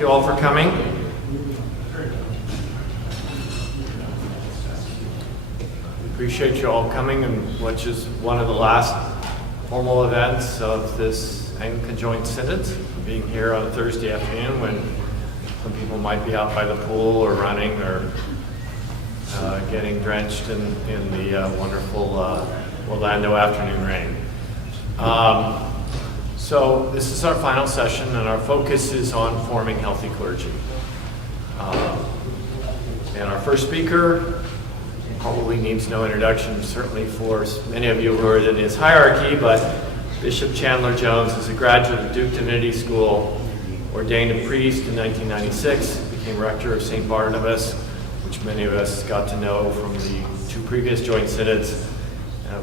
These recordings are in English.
you all for coming. Appreciate you all coming, and which is one of the last formal events of this Anglican Joint Synod, being here on a Thursday afternoon when some people might be out by the pool or running or getting drenched in the wonderful Orlando afternoon rain. So this is our final session, and our focus is on forming healthy clergy. And our first speaker probably needs no introduction, certainly for many of you who are in his hierarchy, but Bishop Chandler Jones is a graduate of Duke Divinity School, ordained a priest in 1996, became rector of St. Barnabas, which many of us got to know from the two previous joint synods,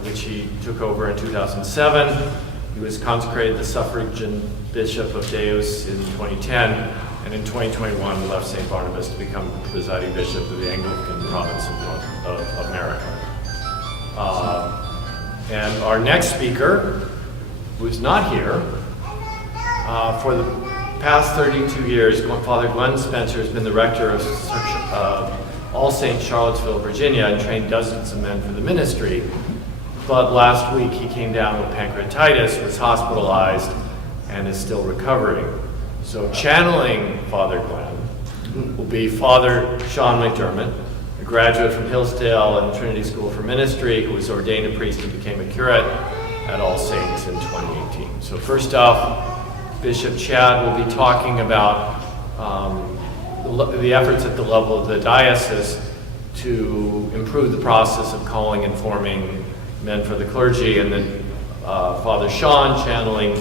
which he took over in 2007. He was consecrated the suffragan bishop of Deus in 2010, and in 2021 left St. Barnabas to become presiding bishop of the Anglican province of America. And our next speaker, who is not here, for the past 32 years, Father Glenn Spencer has been the rector of All Saints Charlottesville, Virginia, and trained dozens of men for the ministry. But last week he came down with pancreatitis, was hospitalized, and is still recovering. So channeling Father Glenn will be Father Sean McDermott, a graduate from Hillsdale and Trinity School for Ministry, who was ordained a priest and became a curate at All Saints in 2018. So first off, Bishop Chad will be talking about the efforts at the level of the diocese to improve the process of calling and forming men for the clergy, and then Father Sean, channeling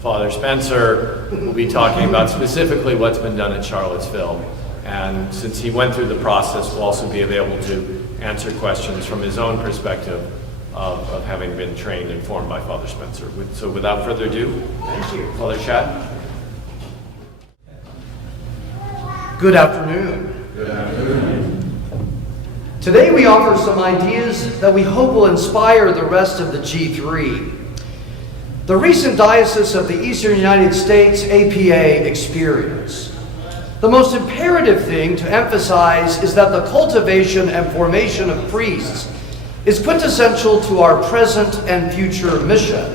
Father Spencer, will be talking about specifically what's been done at Charlottesville. And since he went through the process, will also be available to answer questions from his own perspective of having been trained and formed by Father Spencer. So without further ado, thank you. Father Chad. Good afternoon. Good afternoon. Today we offer some ideas that we hope will inspire the rest of the G3. The recent Diocese of the Eastern United States APA experience. The most imperative thing to emphasize is that the cultivation and formation of priests is quintessential to our present and future mission.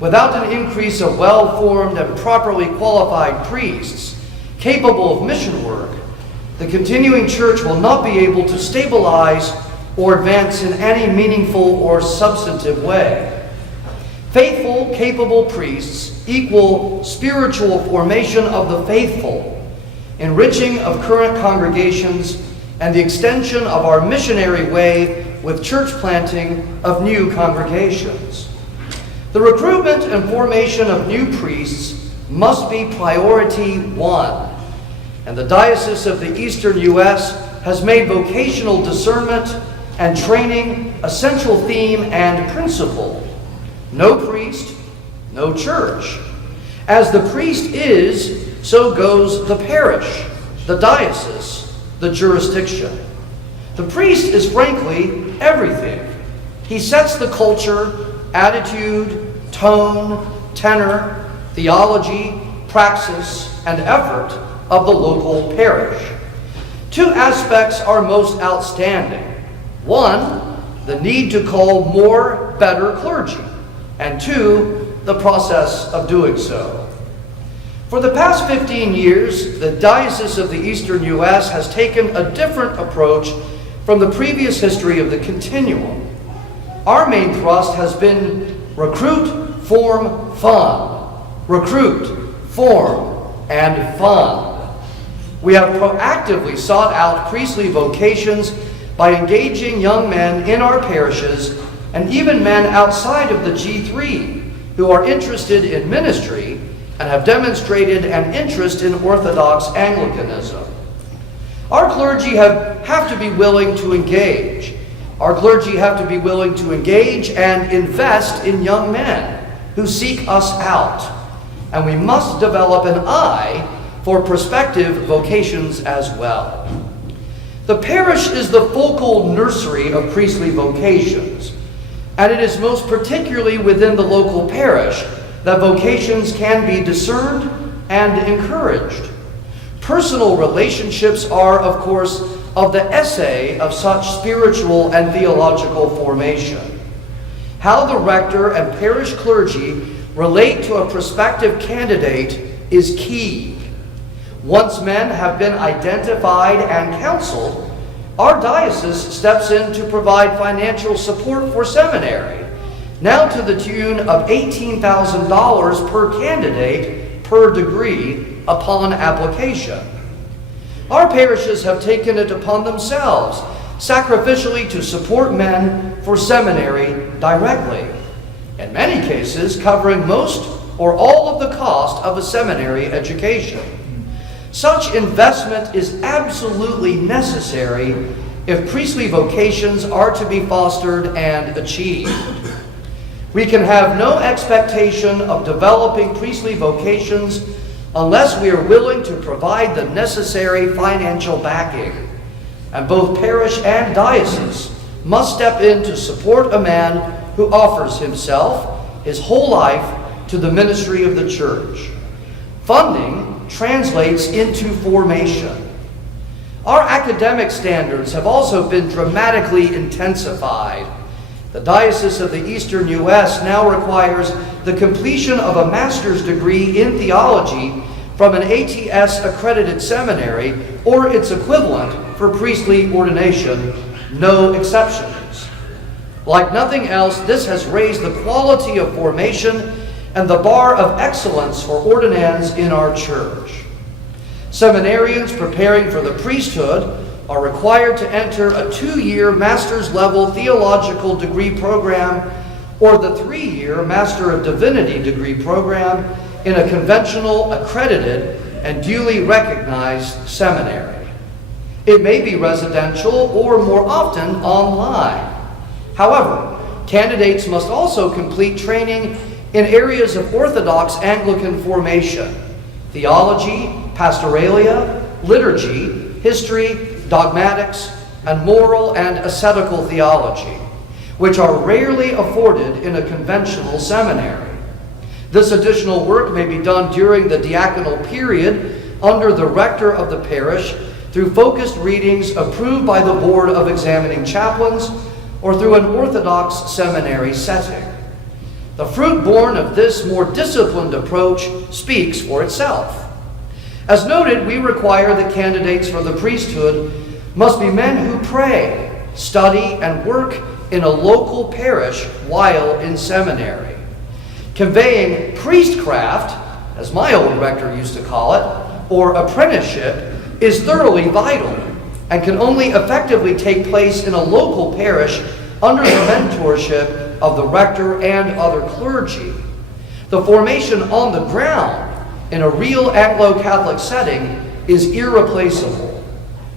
Without an increase of well-formed and properly qualified priests capable of mission work, the continuing church will not be able to stabilize or advance in any meaningful or substantive way. Faithful, capable priests equal spiritual formation of the faithful, enriching of current congregations, and the extension of our missionary way with church planting of new congregations. The recruitment and formation of new priests must be priority one, and the Diocese of the Eastern U.S. has made vocational discernment and training a central theme and principle. No priest, no church. As the priest is, so goes the parish, the diocese, the jurisdiction. The priest is frankly everything. He sets the culture, attitude, tone, tenor, theology, praxis, and effort of the local parish. Two aspects are most outstanding. One, the need to call more better clergy, and two, the process of doing so. For the past 15 years, the Diocese of the Eastern U.S. has taken a different approach from the previous history of the continuum. Our main thrust has been recruit, form, fund. Recruit, form, and fund. We have proactively sought out priestly vocations by engaging young men in our parishes and even men outside of the G3 who are interested in ministry and have demonstrated an interest in Orthodox Anglicanism. Our clergy have to be willing to engage. Our clergy have to be willing to engage and invest in young men who seek us out. And we must develop an eye for prospective vocations as well. The parish is the focal nursery of priestly vocations, and it is most particularly within the local parish that vocations can be discerned and encouraged. Personal relationships are, of course, of the essay of such spiritual and theological formation. How the rector and parish clergy relate to a prospective candidate is key. Once men have been identified and counseled, our diocese steps in to provide financial support for seminary, now to the tune of $18,000 per candidate per degree upon application. Our parishes have taken it upon themselves sacrificially to support men for seminary directly, in many cases covering most or all of the cost of a seminary education. Such investment is absolutely necessary if priestly vocations are to be fostered and achieved. We can have no expectation of developing priestly vocations unless we are willing to provide the necessary financial backing. And both parish and diocese must step in to support a man who offers himself, his whole life, to the ministry of the church. Funding translates into formation. Our academic standards have also been dramatically intensified. The Diocese of the Eastern U.S. now requires the completion of a master's degree in theology from an ATS-accredited seminary or its equivalent for priestly ordination, no exceptions. Like nothing else, this has raised the quality of formation and the bar of excellence for ordinands in our church. Seminarians preparing for the priesthood are required to enter a 2-year master's level theological degree program or the 3-year Master of Divinity degree program in a conventional, accredited, and duly recognized seminary. It may be residential or more often online. However, candidates must also complete training in areas of Orthodox Anglican formation: theology, pastoralia, liturgy, history, dogmatics, and moral and ascetical theology, which are rarely afforded in a conventional seminary. This additional work may be done during the diaconal period under the rector of the parish through focused readings approved by the Board of Examining Chaplains or through an Orthodox seminary setting. The fruit born of this more disciplined approach speaks for itself. As noted, we require that candidates for the priesthood must be men who pray, study, and work in a local parish while in seminary. Conveying priestcraft, as my old rector used to call it, or apprenticeship, is thoroughly vital and can only effectively take place in a local parish under the mentorship of the rector and other clergy. The formation on the ground in a real Anglo-Catholic setting is irreplaceable.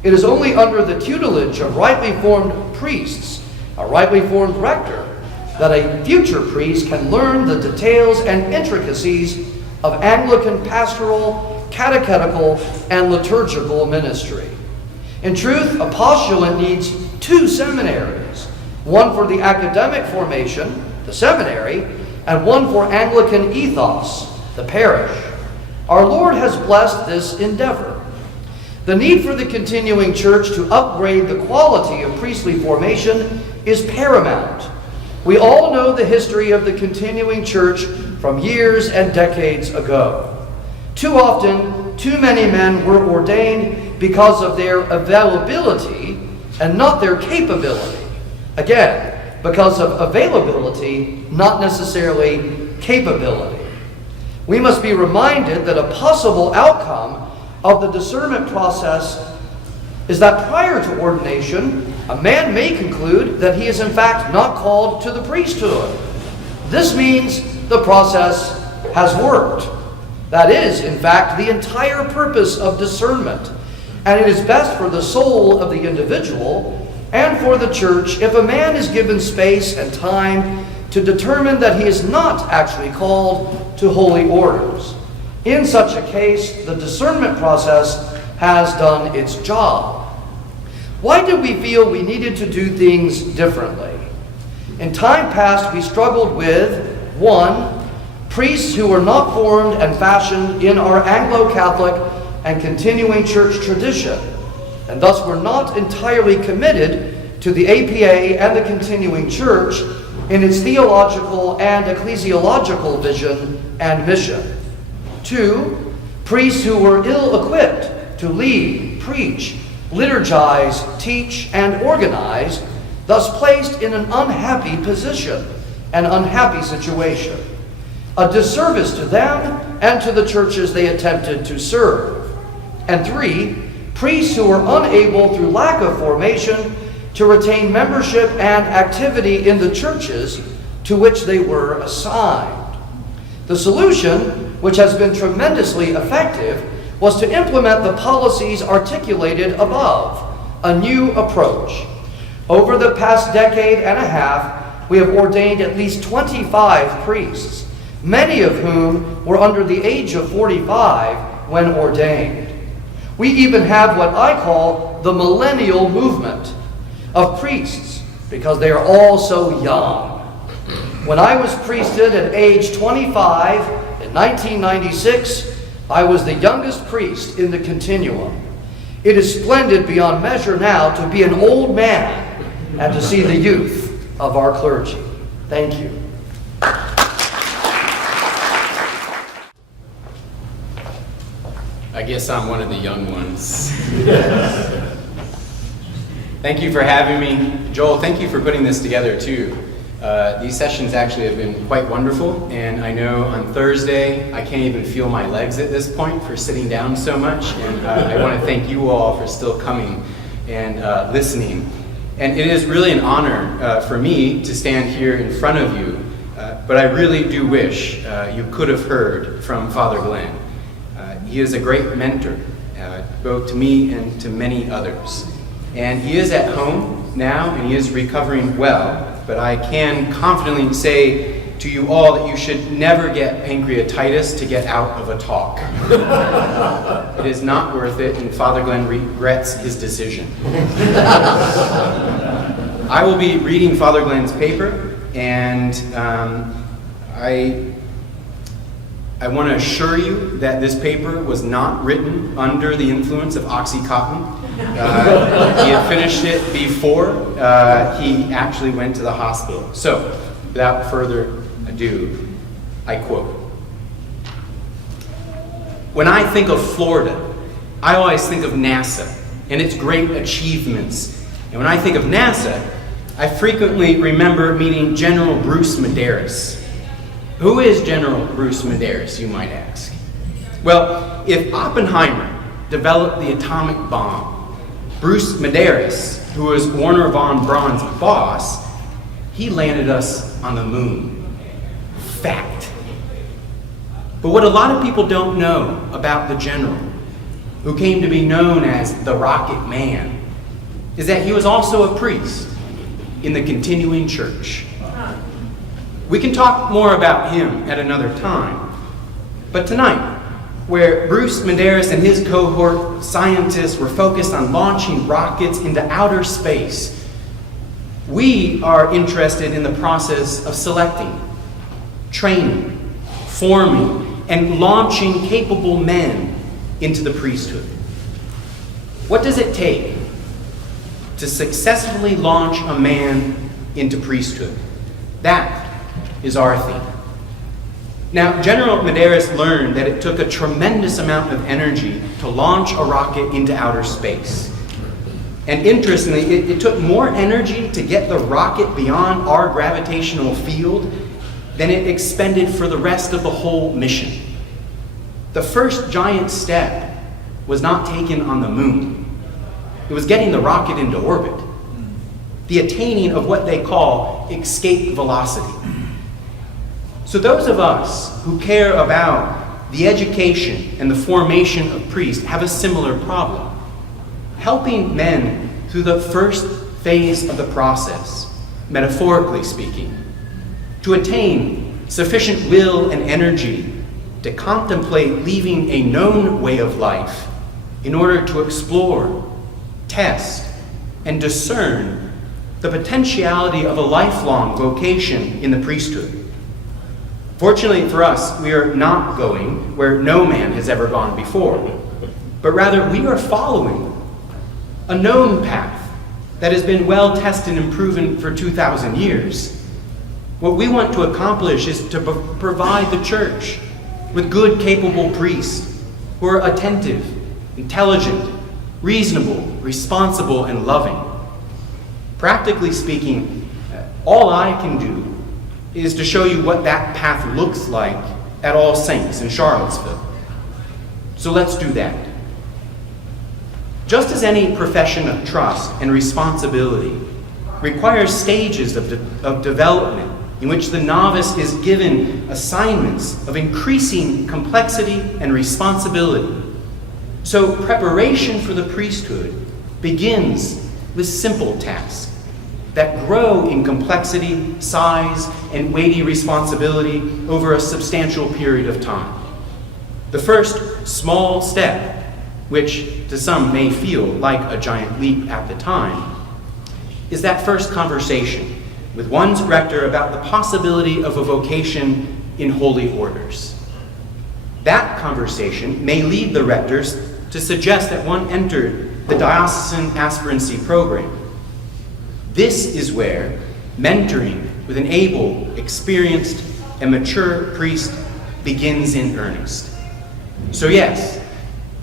It is only under the tutelage of rightly formed priests, a rightly formed rector, that a future priest can learn the details and intricacies of Anglican pastoral, catechetical, and liturgical ministry. In truth, a postulant needs 2 seminaries, one for the academic formation, the seminary, and one for Anglican ethos, the parish. Our Lord has blessed this endeavor. The need for the continuing church to upgrade the quality of priestly formation is paramount. We all know the history of the continuing church from years and decades ago. Too often, too many men were ordained because of their availability and not their capability. Again, because of availability, not necessarily capability. We must be reminded that a possible outcome of the discernment process is that prior to ordination, a man may conclude that he is in fact not called to the priesthood. This means the process has worked. That is, in fact, the entire purpose of discernment, and it is best for the soul of the individual and for the church if a man is given space and time to determine that he is not actually called to holy orders. In such a case, the discernment process has done its job. Why did we feel we needed to do things differently? In time past, we struggled with 1. Priests who were not formed and fashioned in our Anglo-Catholic and continuing church tradition, and thus were not entirely committed to the APA and the continuing church in its theological and ecclesiological vision and mission. 2, priests who were ill-equipped to lead, preach, liturgize, teach, and organize, thus placed in an unhappy position, an unhappy situation, a disservice to them and to the churches they attempted to serve. And 3, priests who were unable, through lack of formation, to retain membership and activity in the churches to which they were assigned. The solution, which has been tremendously effective, was to implement the policies articulated above, a new approach. Over the past decade and a half, we have ordained at least 25 priests, many of whom were under the age of 45 when ordained. We even have what I call the millennial movement of priests, because they are all so young. When I was priested at age 25 in 1996, I was the youngest priest in the continuum. It is splendid beyond measure now to be an old man and to see the youth of our clergy. Thank you. I guess I'm one of the young ones. Thank you for having me. Joel, thank you for putting this together too. These sessions actually have been quite wonderful, and I know on Thursday I can't even feel my legs at this point for sitting down so much, and I want to thank you all for still coming and listening. And it is really an honor for me to stand here in front of you, but I really do wish you could have heard from Father Glenn. He is a great mentor, both to me and to many others. And he is at home now, and he is recovering well, but I can confidently say to you all that you should never get pancreatitis to get out of a talk. It is not worth it, and Father Glenn regrets his decision. I will be reading Father Glenn's paper, and I want to assure you that this paper was not written under the influence of Oxycontin. He had finished it before he actually went to the hospital. So, without further ado, I quote, "When I think of Florida, I always think of NASA and its great achievements. And when I think of NASA, I frequently remember meeting General Bruce Medeiros." Who is General Bruce Medeiros, you might ask? Well, if Oppenheimer developed the atomic bomb, Bruce Medeiros, who was Wernher von Braun's boss, he landed us on the moon. Fact. But what a lot of people don't know about the general, who came to be known as the Rocket Man, is that he was also a priest in the continuing church. We can talk more about him at another time, but tonight, where Bruce Medeiros and his cohort scientists were focused on launching rockets into outer space, we are interested in the process of selecting, training, forming, and launching capable men into the priesthood. What does it take to successfully launch a man into priesthood? That is our theme. Now, General Medeiros learned that it took a tremendous amount of energy to launch a rocket into outer space. And interestingly, it took more energy to get the rocket beyond our gravitational field than it expended for the rest of the whole mission. The first giant step was not taken on the moon. It was getting the rocket into orbit, the attaining of what they call escape velocity. So those of us who care about the education and the formation of priests have a similar problem. Helping men through the first phase of the process, metaphorically speaking, to attain sufficient will and energy to contemplate leaving a known way of life in order to explore, test, and discern the potentiality of a lifelong vocation in the priesthood. Fortunately for us, we are not going where no man has ever gone before. but rather we are following a known path that has been well tested and proven for 2,000 years. What we want to accomplish is to provide the church with good, capable priests who are attentive, intelligent, reasonable, responsible, and loving. Practically speaking, all I can do is to show you what that path looks like at All Saints in Charlottesville. So let's do that. Just as any profession of trust and responsibility requires stages of development in which the novice is given assignments of increasing complexity and responsibility, so preparation for the priesthood begins with simple tasks that grow in complexity, size, and weighty responsibility over a substantial period of time. The first small step, which to some may feel like a giant leap at the time, is that first conversation with one's rector about the possibility of a vocation in holy orders. That conversation may lead the rectors to suggest that one enter the diocesan aspirancy program. This is where mentoring with an able, experienced, and mature priest begins in earnest. So yes,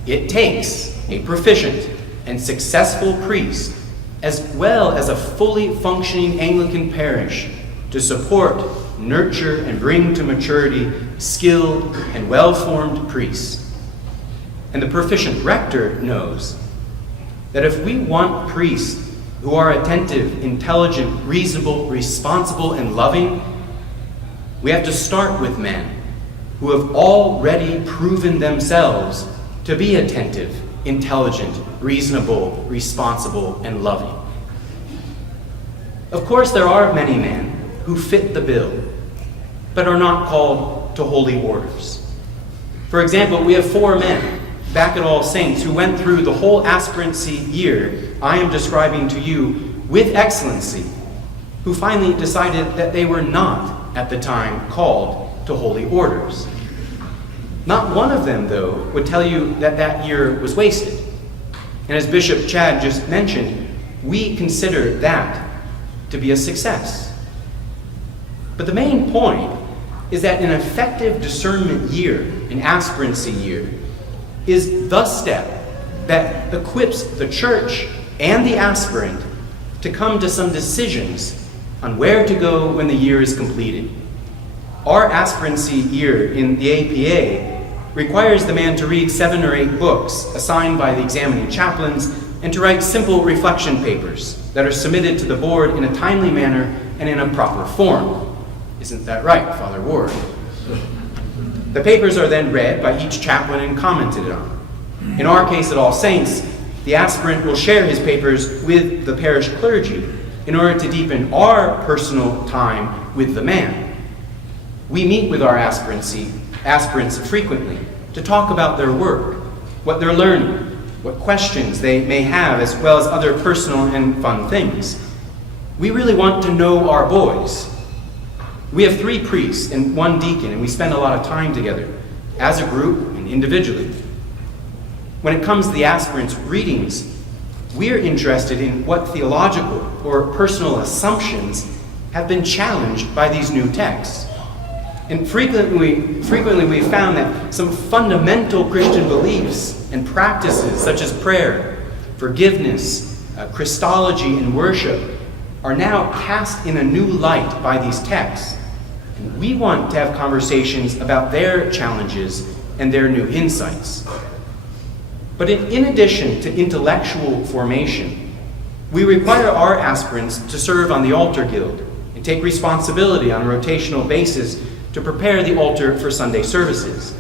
it takes a proficient and successful priest as well as a fully functioning Anglican parish to support, nurture, and bring to maturity skilled and well-formed priests. And the proficient rector knows that if we want priests who are attentive, intelligent, reasonable, responsible, and loving, we have to start with men who have already proven themselves to be attentive, intelligent, reasonable, responsible, and loving. Of course, there are many men who fit the bill, but are not called to holy orders. For example, we have 4 men back at All Saints who went through the whole aspirancy year I am describing to you with excellency, who finally decided that they were not, at the time, called to holy orders. Not one of them, though, would tell you that that year was wasted. And as Bishop Chad just mentioned, we consider that to be a success. But the main point is that an effective discernment year, an aspirancy year, is the step that equips the church and the aspirant to come to some decisions on where to go when the year is completed. Our aspirancy year in the APA requires the man to read 7 or 8 books assigned by the examining chaplains and to write simple reflection papers that are submitted to the board in a timely manner and in a proper form. Isn't that right, Father Ward? The papers are then read by each chaplain and commented on. In our case at All Saints, the aspirant will share his papers with the parish clergy in order to deepen our personal time with the man. We meet with our aspirants frequently to talk about their work, what they're learning, what questions they may have, as well as other personal and fun things. We really want to know our boys. We have 3 priests and 1 deacon, and we spend a lot of time together, as a group and individually. When it comes to the aspirants' readings, we're interested in what theological or personal assumptions have been challenged by these new texts. And frequently we've found that some fundamental Christian beliefs and practices, such as prayer, forgiveness, Christology, and worship, are now cast in a new light by these texts. And we want to have conversations about their challenges and their new insights. But in addition to intellectual formation, we require our aspirants to serve on the altar guild and take responsibility on a rotational basis to prepare the altar for Sunday services.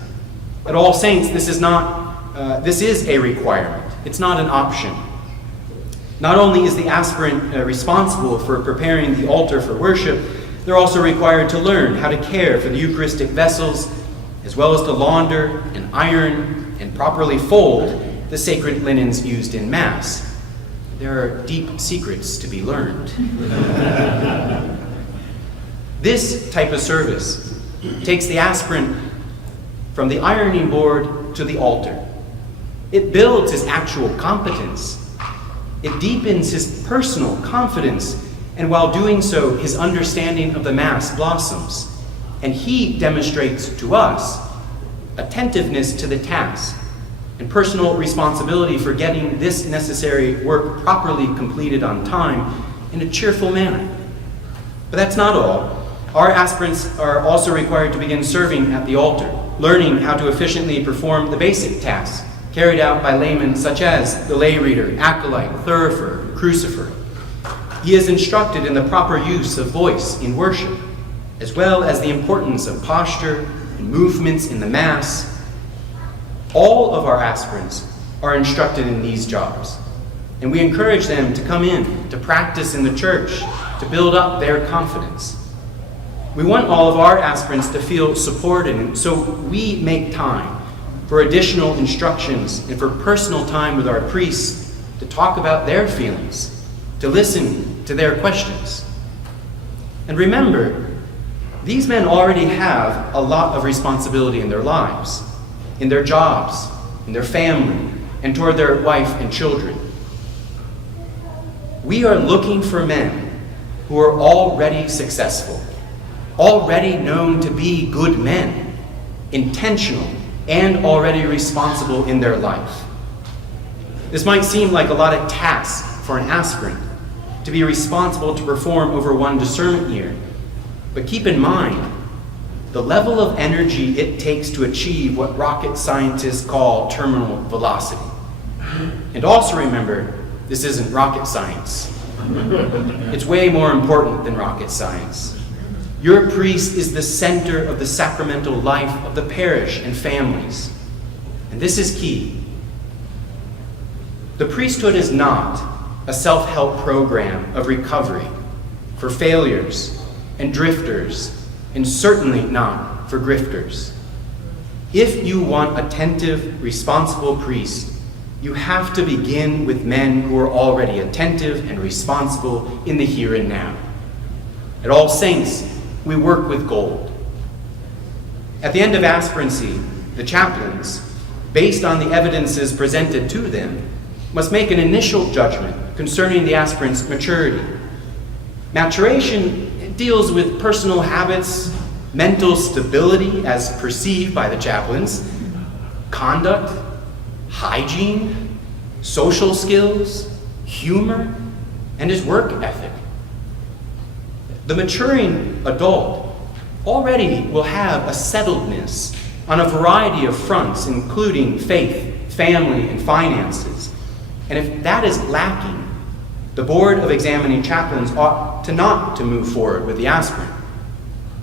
At All Saints, this is a requirement. It's not an option. Not only is the aspirant responsible for preparing the altar for worship, they're also required to learn how to care for the Eucharistic vessels, as well as to launder and iron and properly fold the sacred linens used in Mass. There are deep secrets to be learned. This type of service takes the aspirant from the ironing board to the altar. It builds his actual competence. It deepens his personal confidence, and while doing so, his understanding of the Mass blossoms. And he demonstrates to us attentiveness to the task and personal responsibility for getting this necessary work properly completed on time in a cheerful manner. But that's not all. Our aspirants are also required to begin serving at the altar, learning how to efficiently perform the basic tasks carried out by laymen such as the lay reader, acolyte, thurifer, crucifer. He is instructed in the proper use of voice in worship, as well as the importance of posture and movements in the Mass. All of our aspirants are instructed in these jobs, and we encourage them to come in, to practice in the church, to build up their confidence. We want all of our aspirants to feel supported, and so we make time for additional instructions and for personal time with our priests to talk about their feelings, to listen to their questions. And remember, these men already have a lot of responsibility in their lives, in their jobs, in their family, and toward their wife and children. We are looking for men who are already successful, already known to be good men, intentional, and already responsible in their life. This might seem like a lot of tasks for an aspirant to be responsible to perform over one discernment year, but keep in mind the level of energy it takes to achieve what rocket scientists call terminal velocity. And also remember, this isn't rocket science. It's way more important than rocket science. Your priest is the center of the sacramental life of the parish and families. And this is key. The priesthood is not a self-help program of recovery for failures and drifters, and certainly not for grifters. If you want attentive, responsible priests, you have to begin with men who are already attentive and responsible in the here and now. At All Saints, we work with gold. At the end of aspirancy, the chaplains, based on the evidences presented to them, must make an initial judgment concerning the aspirant's maturity. Maturation deals with personal habits, mental stability as perceived by the chaplains, conduct, hygiene, social skills, humor, and his work ethic. The maturing adult already will have a settledness on a variety of fronts, including faith, family, and finances. And if that is lacking, the Board of Examining Chaplains ought to not to move forward with the aspirant.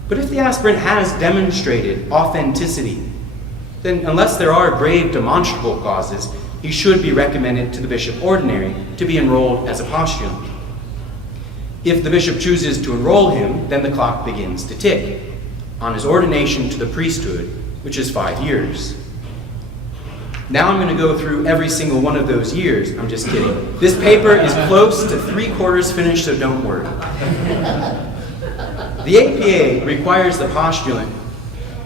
But if the aspirant has demonstrated authenticity, then unless there are grave demonstrable causes, he should be recommended to the bishop ordinary to be enrolled as a postulant. If the bishop chooses to enroll him, then the clock begins to tick on his ordination to the priesthood, which is 5 years. Now I'm going to go through every single one of those years. I'm just kidding. This paper is close to 3/4 finished, so don't worry. The APA requires the postulant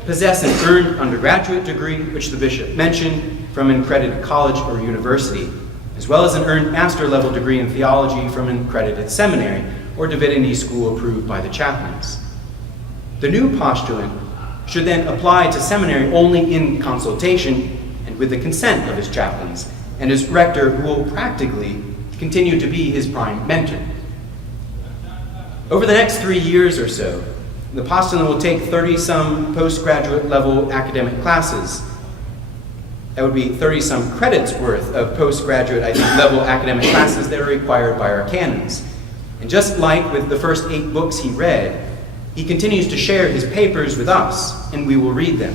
possess an earned undergraduate degree, which the bishop mentioned, from an accredited college or university, as well as an earned master level degree in theology from an accredited seminary or divinity school approved by the chaplains. The new postulant should then apply to seminary only in consultation and with the consent of his chaplains and his rector, who will practically continue to be his prime mentor. Over the next 3 years or so, the postulant will take 30-some postgraduate level academic classes. That would be 30-some credits worth of postgraduate level academic classes that are required by our canons. And just like with the first 8 books he read, he continues to share his papers with us, and we will read them.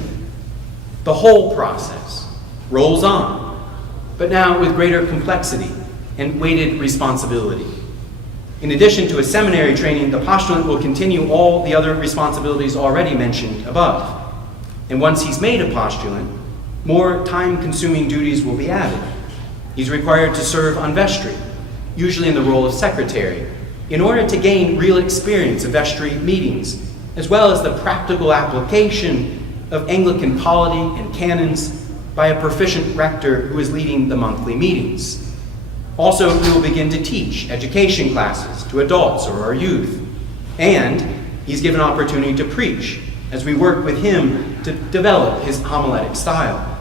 The whole process rolls on, but now with greater complexity and weighted responsibility. In addition to a seminary training, the postulant will continue all the other responsibilities already mentioned above. And once he's made a postulant, more time-consuming duties will be added. He's required to serve on vestry, usually in the role of secretary, in order to gain real experience of vestry meetings, as well as the practical application of Anglican polity and canons by a proficient rector who is leading the monthly meetings. Also, we will begin to teach education classes to adults or our youth. And he's given opportunity to preach as we work with him to develop his homiletic style.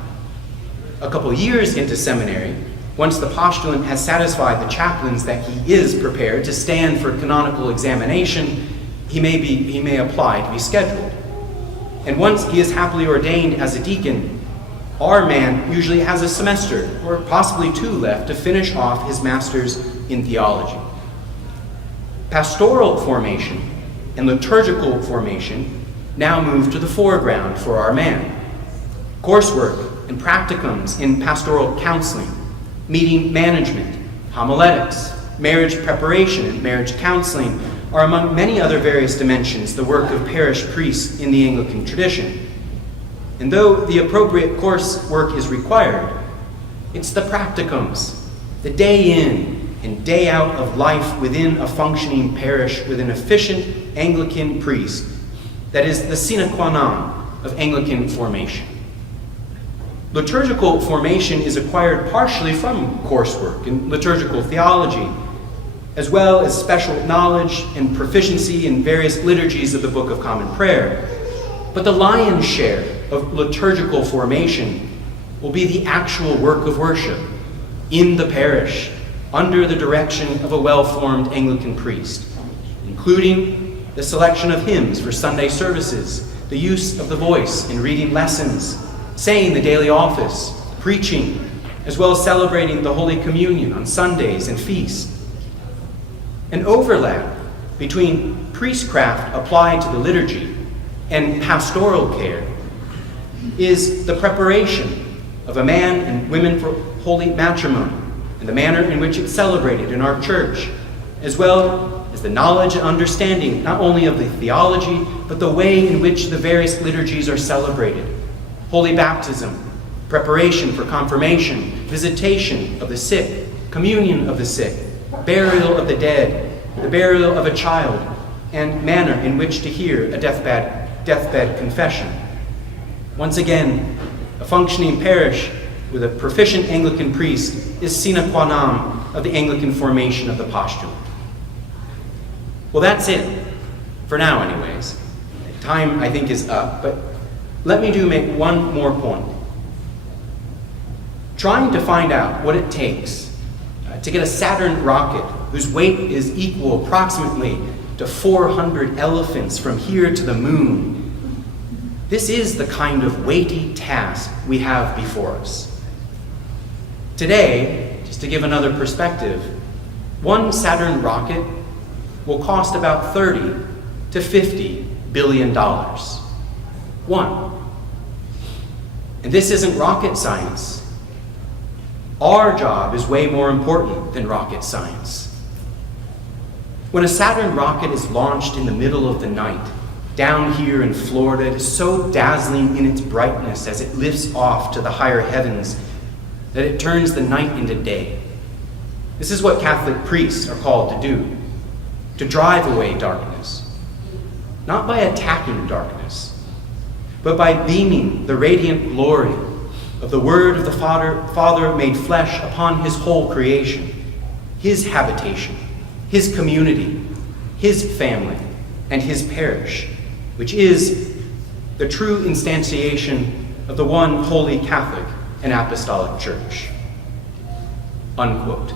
A couple years into seminary, once the postulant has satisfied the chaplains that he is prepared to stand for canonical examination, he may apply to be scheduled. And once he is happily ordained as a deacon, our man usually has a semester or possibly 2 left to finish off his master's in theology. Pastoral formation and liturgical formation now move to the foreground for our man. Coursework and practicums in pastoral counseling, meeting management, homiletics, marriage preparation, and marriage counseling are among many other various dimensions the work of parish priests in the Anglican tradition. And though the appropriate coursework is required, it's the practicums, the day in and day out of life within a functioning parish with an efficient Anglican priest that is the sine qua non of Anglican formation. Liturgical formation is acquired partially from coursework in liturgical theology, as well as special knowledge and proficiency in various liturgies of the Book of Common Prayer. But the lion's share of liturgical formation will be the actual work of worship in the parish under the direction of a well-formed Anglican priest, including the selection of hymns for Sunday services, the use of the voice in reading lessons, saying the daily office, preaching, as well as celebrating the Holy Communion on Sundays and feasts. An overlap between priestcraft applied to the liturgy and pastoral care is the preparation of a man and women for holy matrimony and the manner in which it's celebrated in our church, as well as the knowledge and understanding not only of the theology, but the way in which the various liturgies are celebrated. Holy baptism, preparation for confirmation, visitation of the sick, communion of the sick, burial of the dead, the burial of a child, and manner in which to hear a deathbed confession. Once again, a functioning parish with a proficient Anglican priest is sine qua non of the Anglican formation of the postulant. Well, that's it, for now anyways. Time, I think, is up, but let me make one more point. Trying to find out what it takes to get a Saturn rocket whose weight is equal approximately to 400 elephants from here to the moon, this is the kind of weighty task we have before us. Today, just to give another perspective, one Saturn rocket will cost about $30 to $50 billion. One. And this isn't rocket science. Our job is way more important than rocket science. When a Saturn rocket is launched in the middle of the night, down here in Florida, it is so dazzling in its brightness as it lifts off to the higher heavens that it turns the night into day. This is what Catholic priests are called to do, to drive away darkness, not by attacking darkness, but by beaming the radiant glory of the Word of the Father made flesh upon his whole creation, his habitation, his community, his family, and his parish, which is the true instantiation of the one holy Catholic and Apostolic Church. Unquote.